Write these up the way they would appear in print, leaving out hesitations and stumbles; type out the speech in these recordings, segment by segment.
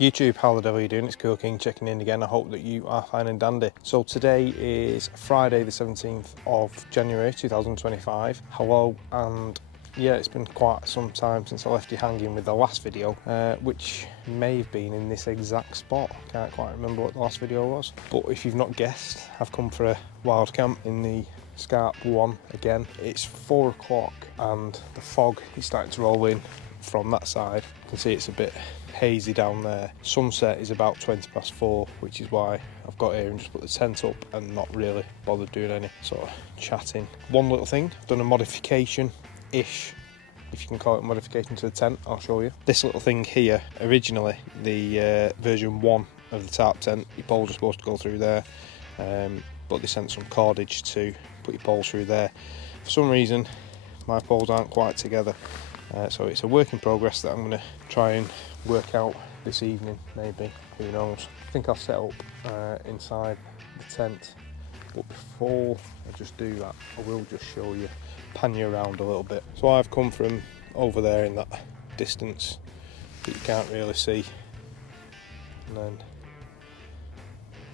YouTube, how the devil are you doing? It's Cool King checking in again. I hope that you are fine and dandy. So today is Friday the 17th of January 2025. Hello, and yeah, it's been quite some time since I left you hanging with the last video, which may have been in this exact spot. Can't quite remember what the last video was. But if you've not guessed, I've come for a Wildcamp in the Scarp 1 again. It's 4 o'clock and the fog is starting to roll in from that side. You can see it's a bit hazy down there. Sunset is about 20 past 4, which is why I've got here and just put the tent up and not really bothered doing any sort of chatting. One little thing, I've done a modification-ish, if you can call it a modification to the tent. I'll show you. This little thing here, originally the version 1 of the tarp tent, your poles are supposed to go through there, but they sent some cordage to put your poles through there. For some reason my poles aren't quite together, so it's a work in progress that I'm going to try and work out this evening, maybe, who knows. I think I'll set up inside the tent, but before I just do that, I will just show you, pan you around a little bit. So I've come from over there in that distance that you can't really see, and then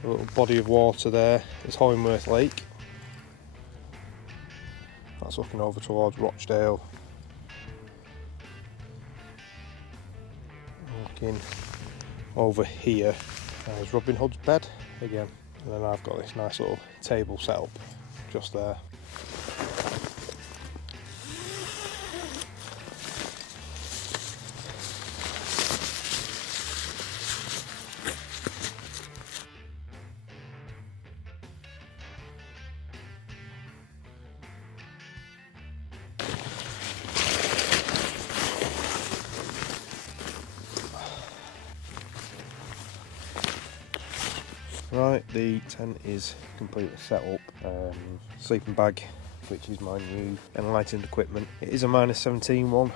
a little body of water there is Hollingworth Lake. That's looking over towards Rochdale. Looking over here is Robin Hood's bed again, and then I've got this nice little table set up just there. Right, the tent is completely set up. Sleeping bag, which is my new enlightened equipment. It is a -17 one.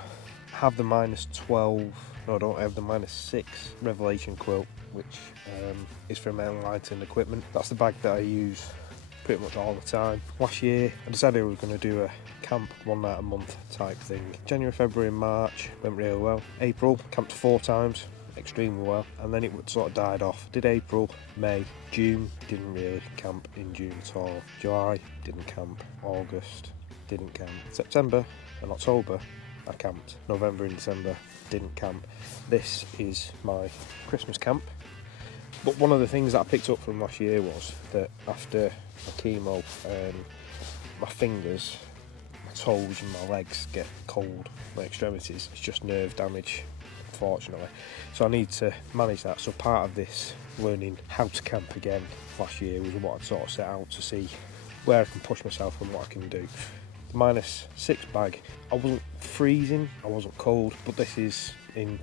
I have the -12, no I don't, I have the -6 Revelation quilt, which is from enlightened equipment. That's the bag that I use pretty much all the time. Last year I decided I was going to do a camp 1 night a month type thing. January, February and March went really well. April, camped 4 times. Extremely well, and then it sort of died off. Did April, May, June, didn't really camp in June at all. July, didn't camp. August, didn't camp. September and October, I camped. November and December, didn't camp. This is my Christmas camp. But one of the things that I picked up from last year was that after my chemo, my fingers, my toes and my legs get cold, my extremities. It's just nerve damage, unfortunately, so I need to manage that. So part of this learning how to camp again last year was what I'd sort of set out to see where I can push myself and what I can do. The -6 bag, I wasn't freezing, I wasn't cold, but this is in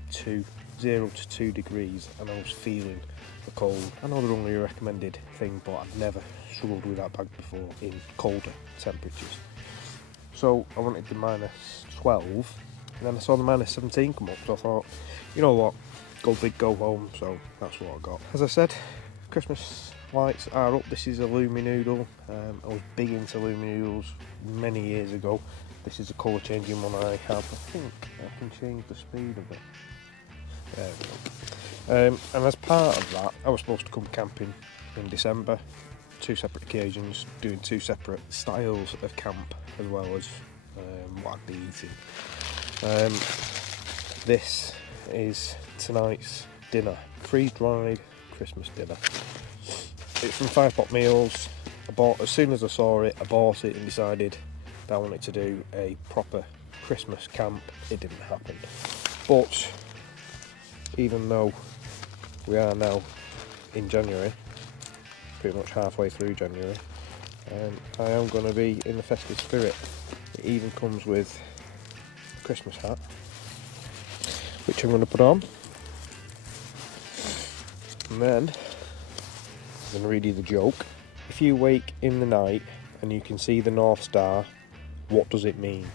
0 to 2 degrees and I was feeling the cold. I know they're only a recommended thing, but I've never struggled with that bag before in colder temperatures. So I wanted the -12, and then I saw the -17 come up, so I thought, you know what, go big, go home, so that's what I got. As I said, Christmas lights are up. This is a Luminoodle. I was big into Luminoodles many years ago. This is a colour changing one I have. I think I can change the speed of it. There we go. And as part of that, I was supposed to come camping in December. 2 separate occasions, doing 2 separate styles of camp, as well as what I'd be eating. This is tonight's dinner, freeze-dried Christmas dinner. It's from Firepot Meals. As soon as I saw it, I bought it and decided that I wanted to do a proper Christmas camp. It didn't happen, but even though we are now in January, pretty much halfway through January, I am going to be in the festive spirit. It even comes with a Christmas hat, which I'm going to put on, and then I'm going to read you the joke. If you wake in the night and you can see the North Star, what does it mean?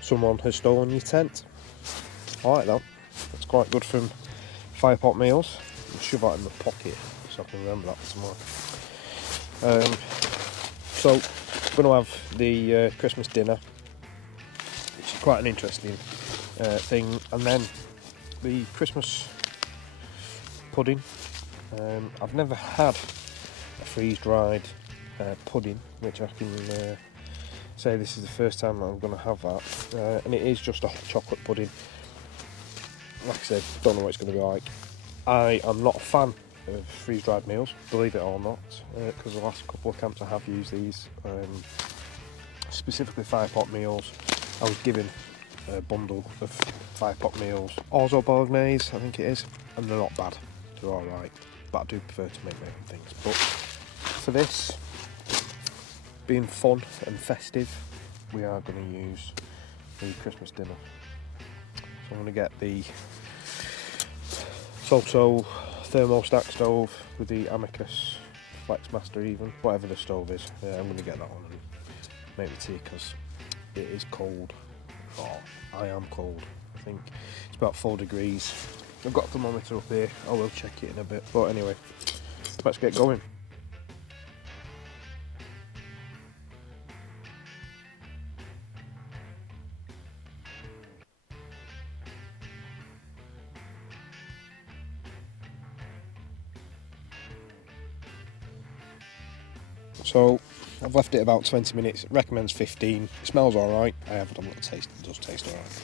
Someone has stolen your tent. I like that. That's quite good from Firepot Meals. I'll shove that in my pocket so I can remember that for tomorrow. So I'm going to have the Christmas dinner, which is quite an interesting thing, and then the Christmas pudding. I've never had a freeze-dried pudding, which I can say this is the first time I'm going to have that, and it is just a hot chocolate pudding. Like I said, don't know what it's going to be like. I am not a fan of freeze-dried meals, believe it or not, because the last couple of camps I have used these, specifically Firepot Meals. I was given a bundle of Firepot Meals, Orzo Bolognese I think it is, and they're not bad, they're alright, but I do prefer to make my own things. But for this, being fun and festive, we are going to use the Christmas dinner. So I'm going to get the Salto thermostack stove with the Amicus Flexmaster, even whatever the stove is. I'm going to get that on and make the tea because it is cold. Oh, I am cold. I think it's about 4 degrees. I've got a thermometer up here. I will check it in a bit. But anyway, let's get going. So I've left it about 20 minutes, it recommends 15, it smells alright, I have had a little taste, it does taste alright.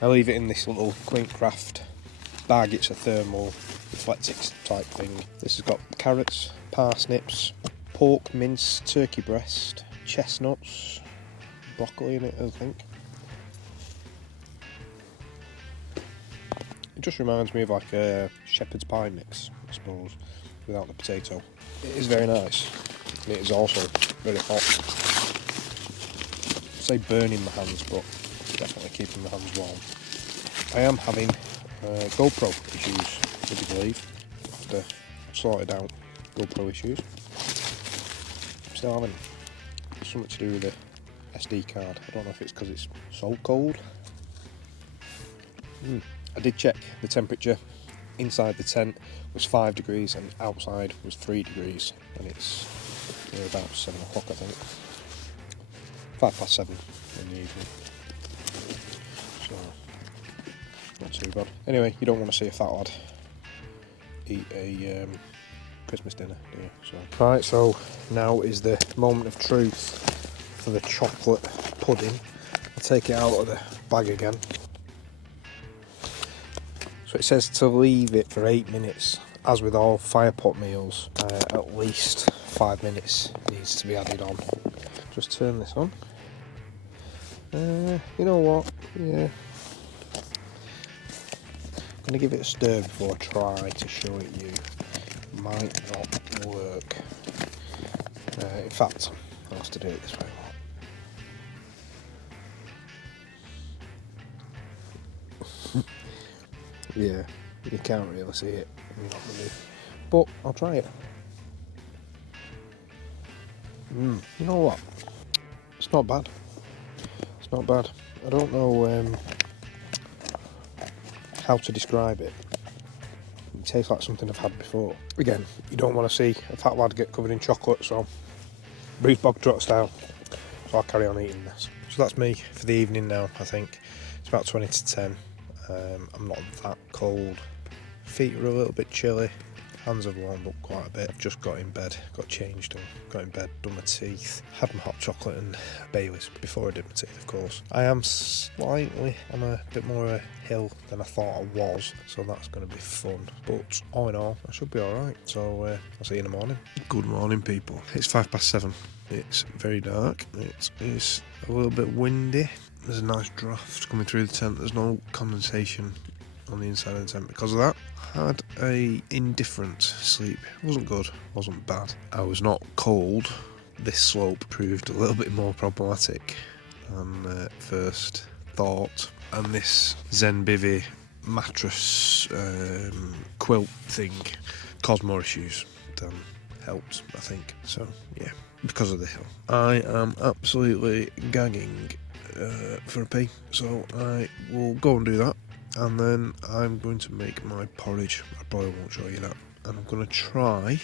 I leave it in this little Craft bag, it's a thermal reflectix type thing. This has got carrots, parsnips, pork, mince, turkey breast, chestnuts, broccoli in it I think. It just reminds me of like a shepherd's pie mix, I suppose, without the potato. It is very nice. It is also very hot. I'd say burning my hands, but definitely keeping my hands warm. I am having GoPro issues, would you believe, after I've sorted out GoPro issues. I'm still having something to do with the SD card. I don't know if it's because it's so cold. I did check the temperature. Inside the tent was 5 degrees and outside was 3 degrees, and it's about 7 o'clock I think. 7:05 in the evening. So, not too bad. Anyway, you don't want to see a fat lad eat a Christmas dinner, do you? So. Right, so now is the moment of truth for the chocolate pudding. I'll take it out of the bag again. So it says to leave it for 8 minutes. As with all Firepot meals, at least 5 minutes needs to be added on. Just turn this on. You know what? Yeah. I'm going to give it a stir before I try to show it you. Might not work. In fact, I'll have to do it this way. Yeah, you can't really see it. You're not really, but I'll try it. You know what? It's not bad. It's not bad. I don't know how to describe it. It tastes like something I've had before. Again, you don't want to see a fat lad get covered in chocolate, so brief bog trot style. So I'll carry on eating this. So that's me for the evening now, I think. It's about 20 to 10. I'm not that cold. Feet are a little bit chilly. Hands have warmed up quite a bit. I've just got in bed, got changed and got in bed, done my teeth, had my hot chocolate and Baileys before I did my teeth, of course. I am slightly on a bit more of a hill than I thought I was, so that's going to be fun. But all in all, I should be alright. So I'll see you in the morning. Good morning, people. It's 7:05. It's very dark. It is a little bit windy. There's a nice draft coming through the tent. There's no condensation on the inside of the tent because of that. Had a indifferent sleep. It wasn't good, wasn't bad. I was not cold. This slope proved a little bit more problematic than first thought. And this Zen Bivy mattress quilt thing caused more issues than helped, I think. So yeah, because of the hill. I am absolutely gagging for a pee, so I will go and do that, and then I'm going to make my porridge. I probably won't show you that, and I'm going to try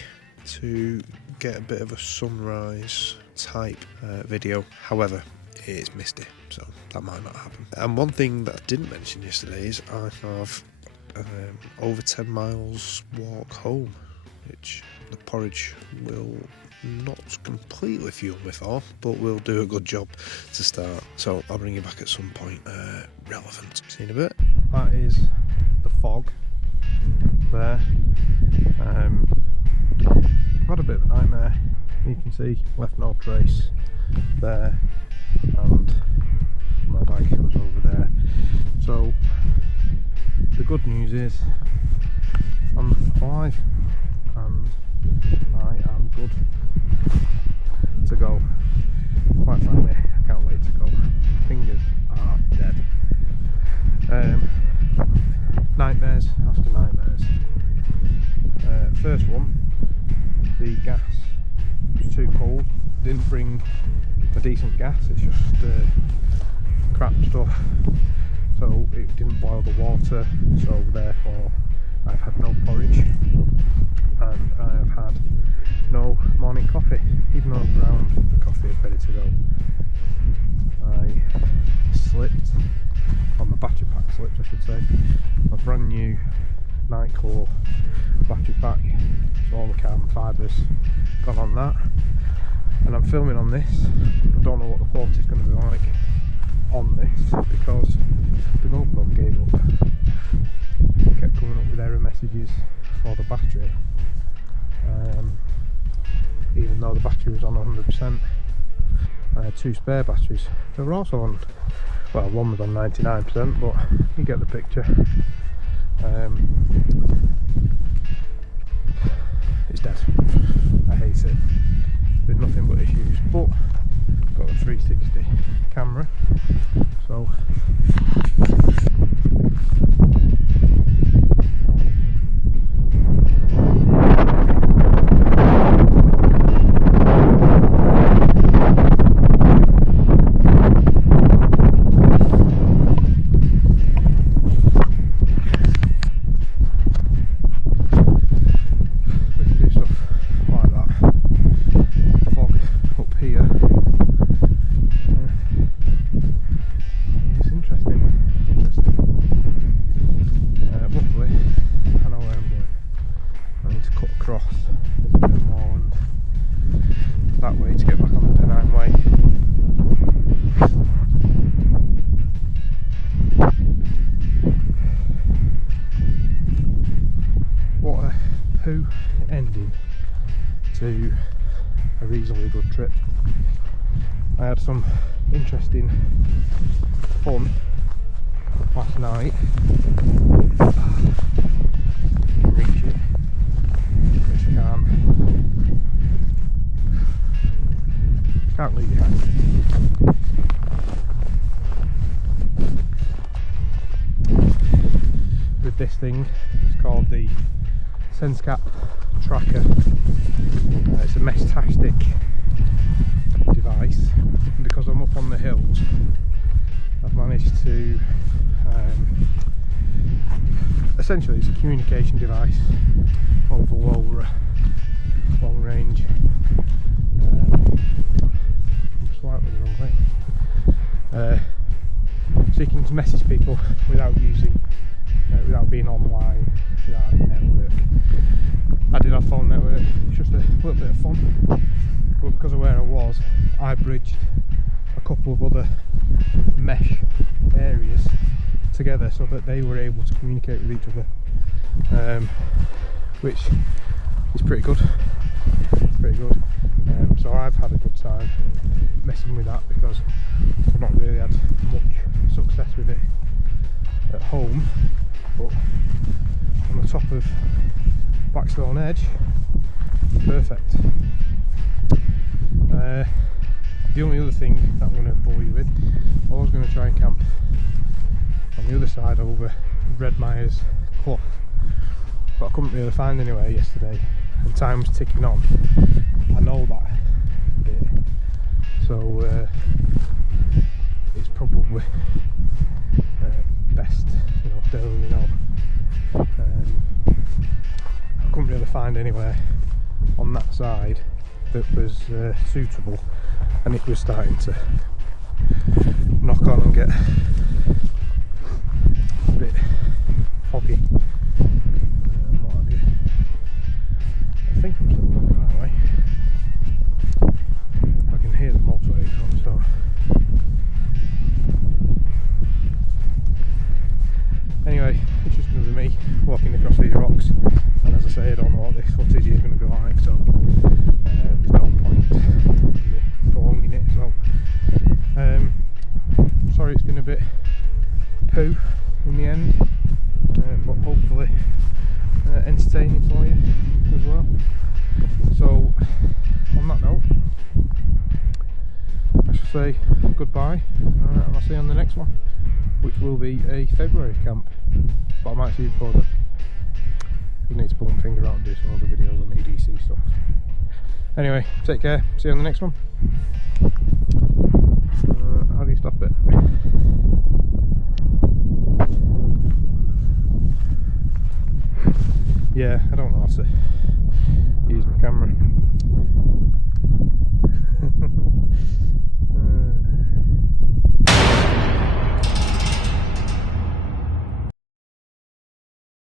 to get a bit of a sunrise type video. However, it is misty, so that might not happen. And one thing that I didn't mention yesterday is I have over 10 miles walk home, which the porridge will not completely fuel me for, but will do a good job to start. So I'll bring you back at some point relevant. See you in a bit. That is the fog there. I've had a bit of a nightmare. You can see left no trace there, and my bag was over there. So the good news is I'm alive and I am good to go. Quite frankly, I can't wait to go. Fingers are dead. Nightmares after nightmares. First one, the gas was too cold. Didn't bring a decent gas. It's just crap stuff. So it didn't boil the water. So therefore, I've had no porridge, and I have had no morning coffee, even though I've ground the coffee is ready to go. I slipped on the battery pack, I should say. A brand new Nightcore battery pack, so all the carbon fibres gone on that, and I'm filming on this. I don't know what the quality is going to be like on this because the GoPro gave up. It kept coming up with error messages for the battery, even though the battery was on 100%. I had 2 spare batteries. They were also on, well, one was on 99%, but you get the picture. It's dead. I hate it. With nothing but issues, but got a 360 camera, so ending to a reasonably good trip. I had some interesting fun last night. Reach it, which can't leave behind. With this thing, it's called the Scarp tracker. It's a mesh-tastic device. And because I'm up on the hills, I've managed to essentially, it's a communication device over long range. I'm slightly the wrong way. So you can message people without without being online, without having network. I did have phone network, it's just a little bit of fun, but because of where I was, I bridged a couple of other mesh areas together so that they were able to communicate with each other, which is pretty good. So I've had a good time messing with that because I've not really had much success with it at home, but on the top of Blackstone Edge, perfect. The only other thing that I'm going to bore you with, I was going to try and camp on the other side over Redmire's Clough, but I couldn't really find anywhere yesterday and time was ticking on. I know that bit, so it's probably best, delving off. I couldn't really find anywhere on that side that was suitable, and it was starting to knock on and get a bit foggy. bit poo in the end, but hopefully entertaining for you as well. So on that note, I shall say goodbye, and I'll see you on the next one, which will be a February camp, but I might see you before then. I need to pull my finger out and do some other videos on EDC stuff. Anyway, take care, see you on the next one. How do you stop it? Yeah, I don't know how to use my camera.